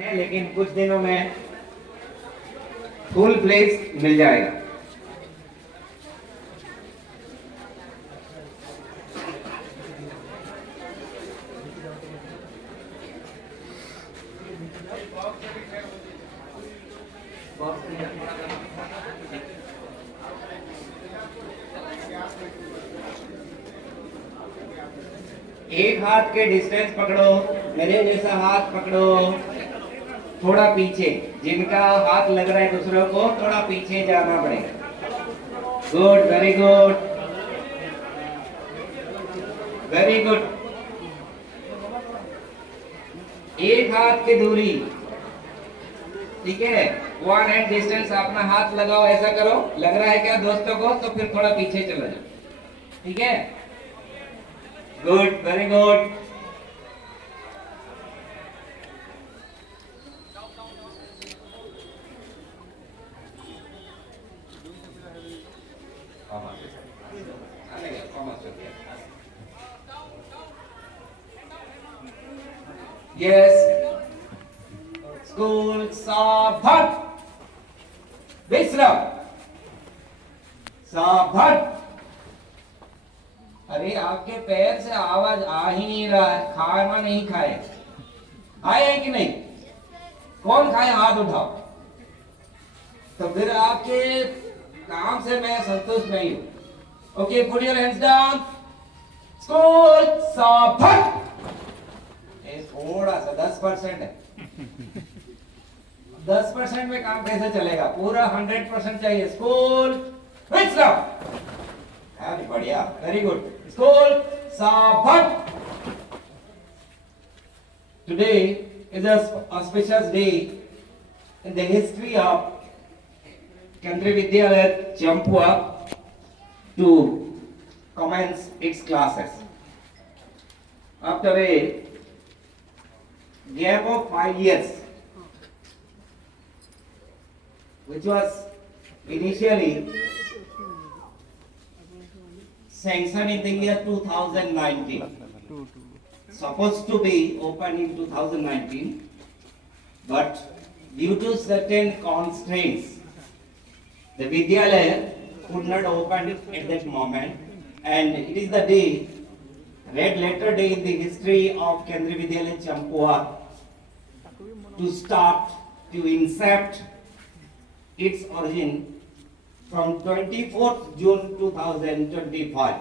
है, लेकिन कुछ दिनों में फुल प्लेस मिल जाएगा। एक हाथ के डिस्टेंस पकड़ो, मेरे जैसा हाथ पकड़ो, थोड़ा पीछे, जिनका हाथ लग रहा है दूसरों को थोड़ा पीछे जाना पड़ेगा। Good, very good, very good. एक हाथ की दूरी, ठीक है, 1 हैंड डिस्टेंस, अपना हाथ लगाओ, ऐसा करो, लग रहा है क्या दोस्तों को, तो फिर थोड़ा पीछे चलो जाओ, ठीक है। Good, very good. Yes. School सावधान, विश्राम, सावधान। अरे आपके पैर से आवाज आ ही नहीं रहा है, खाना नहीं खाए, आए कि नहीं? कौन खाए हाथ उठाओ। तो फिर आपके काम से मैं संतुष्ट नहीं हूं। Okay, put your hands down. School सावधान। थोड़ा सा 10% है। 10% में काम कैसे चलेगा? पूरा 100% चाहिए। स्कूल विश्राम, बढ़िया, वेरी गुड। स्कूल सावधान। Today is a auspicious day in the history of Kendriya Vidyalaya Champua to commence its classes. After a gap of 5 years, which was initially sanctioned in the year 2019, supposed to be open in 2019, but due to certain constraints, the Vidyalaya could not open at that moment, and it is the day, red letter day in the history of Kendriya Vidyalaya Champua, to start, to incept its origin from 24th June 2025.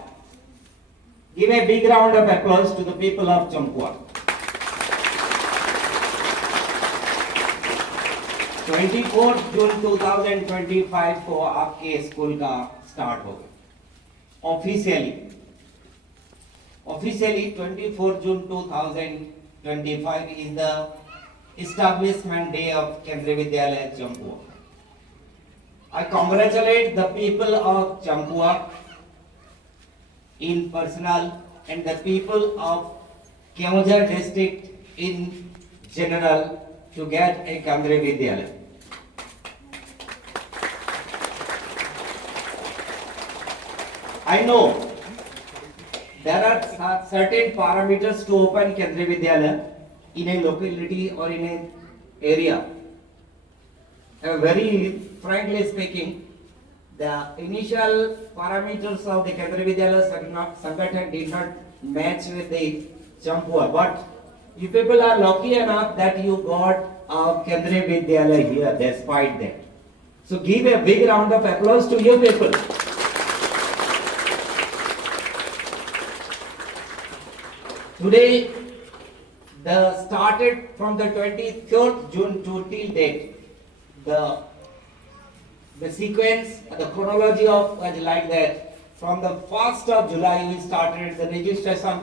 Give a big round of applause to the people of Champua. 24 जून 2025 को आपके school का start होगा officially 24 June 2025 is the establishment day of Kendriya Vidyalaya Champua. I congratulate the people of Champua in personal and the people of Keonjhar district in general to get a Kendriya Vidyalaya. I know there are certain parameters to open Kendriya Vidyalaya in a locality or in an area. Very frankly speaking, the initial parameters of the Kendriya Vidyalaya Sangathan did not match with the Champua, but you people are lucky enough that you got a Kendriya Vidyalaya here despite that. So give a big round of applause to you people. Today, the started from the 23rd June to till date. The sequence, the chronology of was like that. From the 1st of July, we started the registration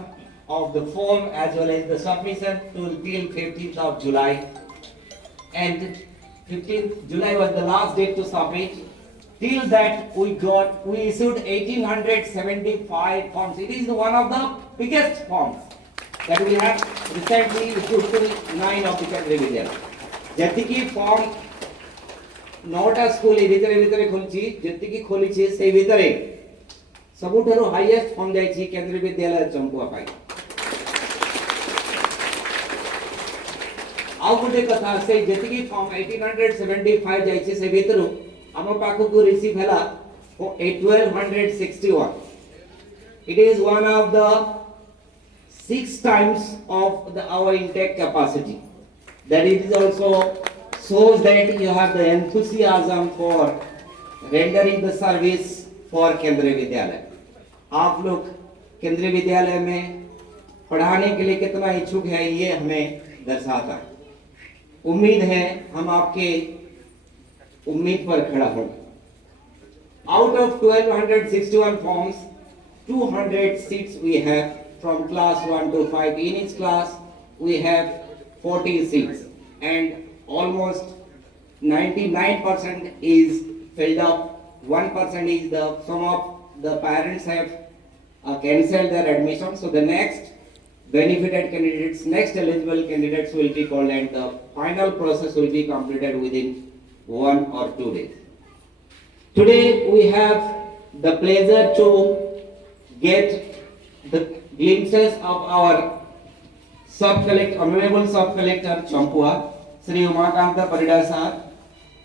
of the form as well as the submission till 15th of July. And 15th July was the last date to submit. Till that, we issued 1875 forms. It is one of the biggest forms that we have recently issued to 9 of the Kendriya Vidyalaya. ଯେତିକି form 9ଟା school ଏ ଭିତରେ ଖୋଲିଛି, ଯେତିକି ଖୋଲିଛି ସେଇ ଭିତରେ ସବୁଠାରୁ highest form ଯାଇଛି କେନ୍ଦ୍ରୀୟ ବିଦ୍ୟାଳୟ ଚମ୍ପୁଆ ପାଇଁ। ଆଉ ଗୋଟେ କଥା ସେ ଯେତିକି ଫର୍ମ 1875 ଯାଇଚି ସେ ଭିତରୁ ଆମ ପାଖକୁ ରିସିଭ ହେଲା 1261. It is one of the 6 times of our intake capacity. That it is also shows that you have the enthusiasm for rendering the service for केंद्रीय विद्यालय. आप लोग केंद्रीय विद्यालय में पढ़ाने के लिए कितना इच्छुक है ये हमें दर्शाता है. उम्मीद है हम आपके उम्मीद पर खड़ा होंगे. Out of 1261 forms, 200 seats we have from class 1 to 5. In each class we have 40 seats and almost 99% is filled up. 1% is some of the parents have cancelled their admission. So the next benefited candidates, next eligible candidates will be called and the final process will be completed within 1 or 2 days. Today we have the pleasure to get the glimpses of our Honorable Sub-Collector Champua, Sri Umakanta Parida sir,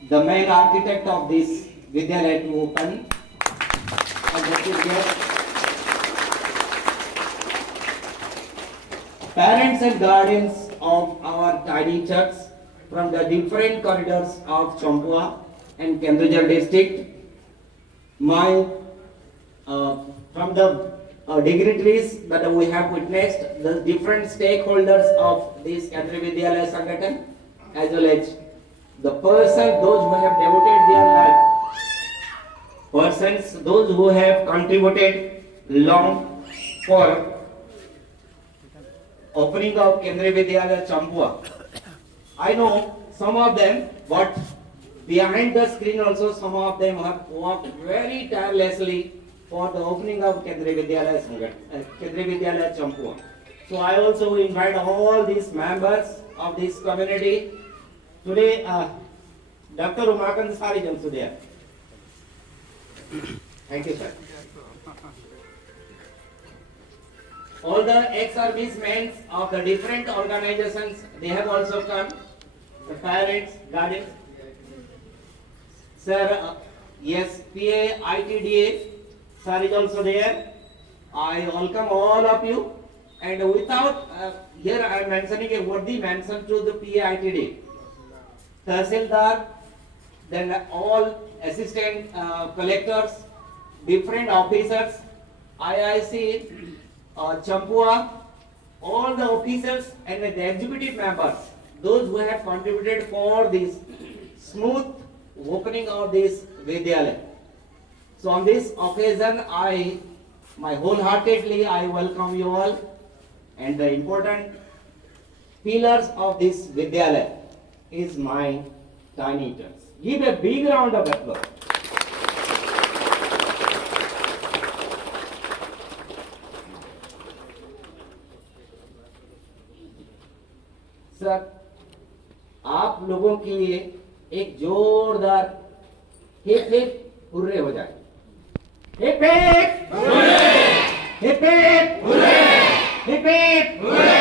the main architect of this Vidyalaya to open. And the guest, parents and guardians of our tiny church from the different corridors of Champua and Kendujhar district, from the dignitaries that we have witnessed, the different stakeholders of this Kendriya Vidyalaya Sangathan, as well as the those who have devoted their life, those who have contributed long for opening of Kendriya Vidyalaya Champua. I know some of them, but behind the screen also some of them have worked very tirelessly for the opening of Kendriya Vidyalaya Champua. So I also invite all these members of this community. Today, Dr. Umakanta sir is also there. Thank you, sir. All the ex-servicemen of the different organizations, they have also come. The parents, guardians. Sir, yes, PA, ITDA, sir is also there. I welcome all of you. And without, here I am mentioning a worthy mention to the PA, ITDA. Tahsildar, then all assistant collectors, different officers, IIC, Champua, all the officers and the executive members, those who have contributed for this smooth opening of this Vidyalaya. So on this occasion, my wholeheartedly I welcome you all, and the important pillars of this Vidyalaya is my tiny church. Give a big round of applause. Sir, आप लोगों के लिए एक जोरदार hip hip hurray हो जाए. Hip hip hurray, hip hip hurray, hip hip hurray.